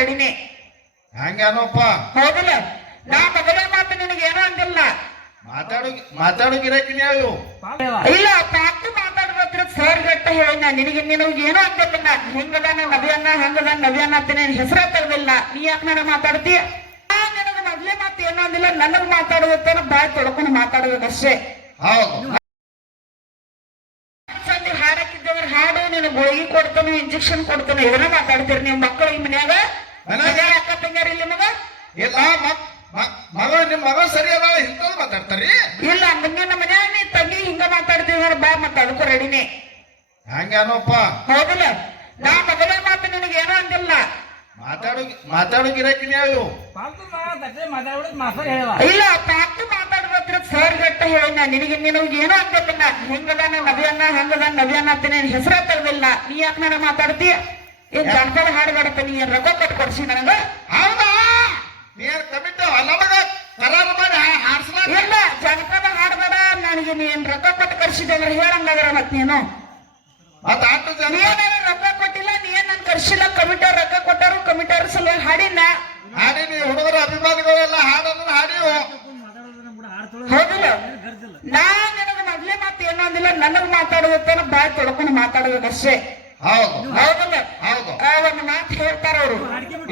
ರೆಡಿನೇ ಹಂಗೇನೋಪ್ಪ ಹೌದಿಲ್ಲ. ನಾ ಮೊದಲೇ ಮಾತು ನಿನಗೆ ಏನೋ ಅಂದಿಲ್ಲ. ಮಾತಾಡು ಮಾತಾಡು ಗಿರಾಕಿನಿ ಅವು ಇಲ್ಲ ಪಾತು ಮಾತಾಡ್ಬೇಕ್ರ. ಸರ್ ಗಟ್ಟ ಹೇಳಿನ ನಿನಗೆ ನಿನಗೆ ಏನೋ ಅಂದಿಲ್ಲ. ನಾ ಹಿಂಗದಾನ ನವ್ಯನ್ನ ಹಂಗದಾನ ನವ್ಯನ್ನ ಅಂತಾನೆ ಹೆಸರೇ ತರದಿಲ್ಲ ನೀ ಯಾಕೆ ನಾನು ಮಾತಾಡ್ತೀಯ? ನಾ ನಿನಗೆ ಮೊದಲೇ ಮಾತು ಏನೋ ಅಂದಿಲ್ಲ. ನನಗೆ ಮಾತಾಡುವತ್ತನ ಬಾಯ್ ತೊಡ್ಕೊಂಡು ಮಾತಾಡ್ಬೇಕಷ್ಟೇ ಹೌದು. ಹಾಡಾಕಿದ್ದವ್ರ ಹಾಡಕ್ಕಿದ್ದವ್ರ ಹಾಡು ನಿನಗೆ ಗುಳಿಗೆ ಕೊಡ್ತಾನೆ ಇಂಜೆಕ್ಷನ್ ಕೊಡ್ತಾನೆ. ಇದನ್ನ ಮಾತಾಡ್ತೀರಿ ನೀವು ಮಕ್ಕಳು ಈ ಮನ್ಯಾಗ? ಮನ್ಯಾಗ? ಅಕ್ಕ ತಂಗ್ಯಾರ ಇಲ್ಲಿ ಮಗ? ಇಲ್ಲ ಮಕ್- ಮಗ ನಿಮ್ ಮಗ ಸರಿ ಅದ ಇಂಥದ್ದು ಮಾತಾಡ್ತಾರಿ. ಇಲ್ಲ ನಿನ್ನ ಮನ್ಯಾಗ ನೀ ತಂಗಿ ಹಿಂಗ ಮಾತಾಡ್ತಿದಾರ ಬಾ ಮತ್ತ ಅದಕ್ಕೂ ರೆಡಿನೇ. ಹಂಗೇನೋಪ್ಪ? ಹೌದಿಲ್ಲ? ನಾ ಮೊದಲೇ ಮಾತು ನಿನಗೆ ಏನೋ ಅಂದಿಲ್ಲ. ಮಾತಾಡು ಮಾತಾಡು ಗಿರಾಕಿನಿ ಅವು ಇಲ್ಲ ಪಾತು ಮಾತಾಡ್ಬೇಕ್ರ ಸರ್ ಗಟ್ಟ ಹೇಳಿನ ನಿನಗೆ ನಿನಗೆ ಏನೋ ಅಂದಿಲ್ಲ ನಾ ಹಿಂಗದಾನ ನವ್ಯನ್ನ ಹಂಗದಾನ ನವ್ಯನ್ನ ನೀನ್ ಹೆಸರ ತರದಿಲ್ಲ ನೀ ಯಾಕೆ ನಾನು ಮಾತಾಡ್ತೀಯ? ಏನ್ ಜನಪದ ಹಾಡು ಬಡತ ನೀ ಏನ್ ರೊಕ್ಕ ಕೊಟ್ಟು ಕೊಡ್ಸಿ ನನಗ? ಹೌದಾ? ನೀರ್ ಕಮಿಟಿ ನಮಗ ಕರಾರು ಮಾಡಿ ಹಾ- ಹಾಡ್ಸ್ಲಾಕ ಇಲ್ಲ ಜನಪದ ಹಾಡ್ಬೇಡ ನನಗೆ ನೀನ್ ರೊಕ್ಕ ಕೊಟ್ಟು ಕರ್ಸಿದ್ದೆ ಅಂದ್ರೆ ಹೇಳಂಗಾದ್ರ ಮತ್ ನೀನು. ಮತ್ತ ಆಟು ಜನ ನೀನೇನ ರೊಕ್ಕ ಕೊಟ್ಟಿಲ್ಲ ನೀ ಏನ್ ನನ್ ಕರ್ಸಿಲ್ಲ ಕಮಿಟರ್ ರೊಕ್ಕ ಕೊಟ್ಟಾರು ಕಮಿಟರ್ ಸಲ ಹಾಡಿನ. ಹಾಡಿ ನೀ ಹುಡುಗರ ಅಭಿಮಾನಿಗಳೆಲ್ಲ ಹಾಡೋದನ್ನ ಹಾಡಿವು ಹೌದಿಲ್ಲ. ನಾ ನಿನಗ ಮೊದ್ಲೇ ಮಾತು ಏನೋ ಅಂದಿಲ್ಲ ನನಗ್ ಮಾತಾಡುವತ್ತನ ಬಾಯ್ ತೊಳ್ಕೊಂಡು ಮಾತಾಡೋದು ಮಾತಾಡ್ಬೇಕಷ್ಟೇ ಹೌದು. ಹೌದಲ್ಲ ಹೌದು. ಆ ಒಂದು ಮಾತು ಹೇಳ್ತಾರ ಅವರು.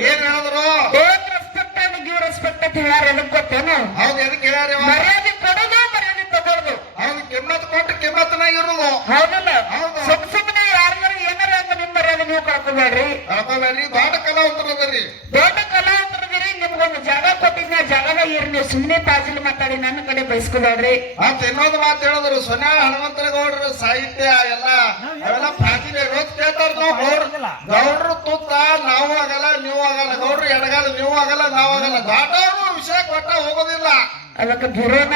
ಏನ್ ಹೇಳಿದ್ರು? ಏನ್ ರೆಸ್ಪೆಕ್ಟ್ ಅಂಡ್ ಗಿವ್ ರೆಸ್ಪೆಕ್ಟ್ ಅಂತ ಹೇಳ್ಯಾರ ಎದಕ್ ಗೊತ್ತೇನು? ಹೌದು ಎದಕ್ಕೆ ಹೇಳ್ಯಾರ ಮರ್ಯಾದೆ ಕೊಡೋದು ಮರ್ಯಾದೆ ತಗೊಳ್ದು ಹೌದು ಕೆಮ್ಮತ್ ಕೊಟ್ಟು ಕೆಮ್ಮತ್ನ ಇರೋದು. ಹೌದಲ್ಲ? ಹೌದು. ಸುಮ್ ಸುಮ್ಮನೆ ಯಾರ್ಯಾರು ಏನಾರ ಅಂತ ನಿಮ್ ಮರ್ಯಾದೆ ನೀವು ಕಳ್ಕೊಬೇಡ್ರಿ. ಕಳ್ಕೊಬೇಡ್ರಿ. ದೊಡ್ಡ ಕಲಾವಂತರದರಿ ದೊಡ್ಡ ಕಲಾವಂತರದಿರಿ ನಿಮ್ಗೊಂದು ಜಾಗ ಕೊಟ್ಟಿದ್ನ ಜಾಗದಾಗ ಇರಿ ನೀವು ಸುಮ್ಮನೆ ಪಾಜಿಲ್ ಮಾತಾಡಿ ನನ್ನ ಕಡೆ ಬಯಸ್ಕೊಬೇಡ್ರಿ ಮತ್ತೆ ಇನ್ನೊಂದು ಮಾತು ಹೇಳಿದ್ರು ಸೊನ್ಯಾ ಹನುಮಂತರಗೌಡರ ಸಾಹಿತ್ಯ ಎಲ್ಲ ವಿಷಯ ಕೊಟ್ಟ ಹೋಗೋದಿಲ್ಲ. ಅದಕ್ಕೆ ಬಿರೋನ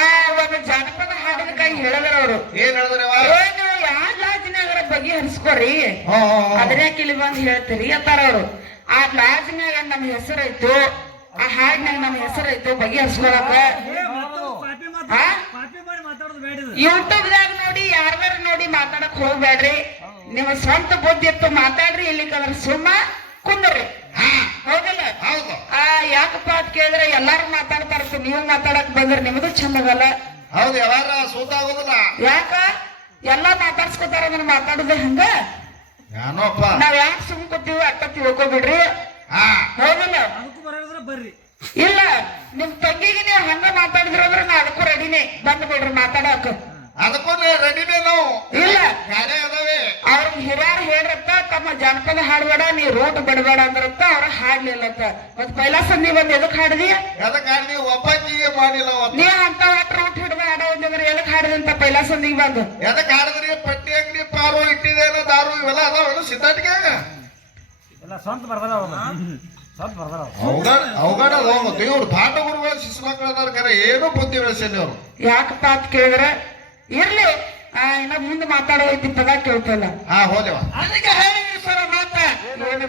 ಆ ಒಂದು ಜಾನಪದ ಹಾಡಿನ ಕೈ ಹೇಳಿದ್ರ ಅವರು. ಏನ್ ಹೇಳಿದ್ರೆ? ನೀವು ಯಾವ ಲಾಜಿನಾಗರ ಬಗೆಹರಿಸ್ಕೊರಿ. ಅದನ್ನೇ ಕಿಲಿ ಬಂದು ಹೇಳ್ತೀರಿ ಅಂತಾರ ಅವರು. ಆ ಲಾಜಿನಾಗ ನಮ್ಮ ಹೆಸರೈತು ಆ ಹಾಡಿನಾಗ ನಮ್ಮ ಹೆಸರೈತು ಬಗೆಹರಿಸ್ಕೊಳಕ? ಯೂಟ್ಯೂಬ್ದಾಗ ನೋಡಿ ಯಾರ್ಯಾರ ನೋಡಿ ಮಾತಾಡಕ್ ಹೋಗ್ಬೇಡ್ರಿ ನಿಮ್ಮ ಸ್ವಂತ ಬುದ್ಧಿ ಇತ್ತು ಮಾತಾಡ್ರಿ ಇಲ್ಲಿ ಕಲರ್ ಸುಮ್ಮ ಕುಂದ್ರಿ. ಹೌದಲ್ಲ? ಹೌದು. ಆ ಯಾಕಪ್ಪ ಅಂತ ಕೇಳಿದ್ರೆ ಎಲ್ಲಾರು ಮಾತಾಡ್ತಾರ ನೀವು ಮಾತಾಡಕ್ ಬಂದ್ರೆ ನಿಮ್ದು ಚಂದಗಲ್ಲ ಹೌದು ಯಾವಾರ ಸೂತ ಆಗೋದಿಲ್ಲ. ಯಾಕ? ಎಲ್ಲಾ ಮಾತಾಡ್ಸ್ಕೊತಾರ ಅದನ್ನ ಮಾತಾಡುದ ಹಂಗ? ಏನೋಪ್ಪ ನಾವ್ ಯಾಕೆ ಸುಮ್ ಕೂತೀವಿ ಅಕ್ಕ ತಿಳ್ಕೊಬಿಡ್ರಿ. ಹಾ. ಹೌದಿಲ್ಲ? ಬರ್ರಿ. ಇಲ್ಲ ನಿಮ್ ತಂಗಿಗೆ ನೀವು ಹಂಗ ಮಾತಾಡಿದ್ರ ಅಂದ್ರೆ ನಾ ಅದಕ್ಕೂ ರೆಡಿನೇ ಬಂದ್ಬಿಡ್ರಿ ಮಾತಾಡಾಕ. ಮಾತಾಡಕ್ ಅದಕ್ಕೂ ರೆಡಿನೇ ಜಾನಪದ ಹಾಡ್ಬೇಡ ನೀ ರೋಟ್ ಬಿಡಬೇಡ ಅಂದ್ರಂತ ಅವ್ರ ಹಾಡ್ಲಿಲ್ಲತ್ತ ಮತ್ ಪೈಲಾ ನೀ ಬಂದ್ ಎದಕ್ ಹಾಡಿದಿ? ಅದಕ್ಕೆ ನೀವು ಒಬ್ಬಾಕಿಗೆ ಮಾಡಿಲ್ಲ ನೀ ಅಂತ ಒಟ್ಟು ರೂಟ್ ಹಿಡ್ದ ಹಾಡೋ ಅಂದ್ರೆ ಎದಕ್ ಹಾಡಿದೆ ಅಂತ ಪೈಲಾ ಸಂದಿಗೆ ಬಂದು? ಎದಕ್ ಹಾಡಿದ್ರಿ? ಪಟ್ಟಿ ಅಂಗಡಿ ಪಾರು ಇಟ್ಟಿದೇನೋ ದಾರು ಇವೆಲ್ಲ ಅದಾವ ಸಿದ್ಧಾಟಿಗೆ ಎಲ್ಲ ಸ್ವಂತ ಬರ್ದಾರ ಅವಘಡ ದೇವ್ರು ಪಾಠ ಗುರುಗಳು ಶಿಶು ಮಕ್ಕಳು ಕರೆ ಏನೋ ಬುದ್ಧಿ ಬೆಳೆಸೇನಿ ಅವ್ರು ಯಾಕಪ್ಪ ಅಂತ ಕೇಳಿದ್ರ ಇರ್ಲಿ. ಆ ಇನ್ನ ಮುಂದೆ ಮಾತಾಡೋ ಐತಿ ಪದ ಕೇಳ್ತಲ್ಲ ಹಾ ಹೋದೆವ ಅದಕ್ಕೆ ಹೇಳಿ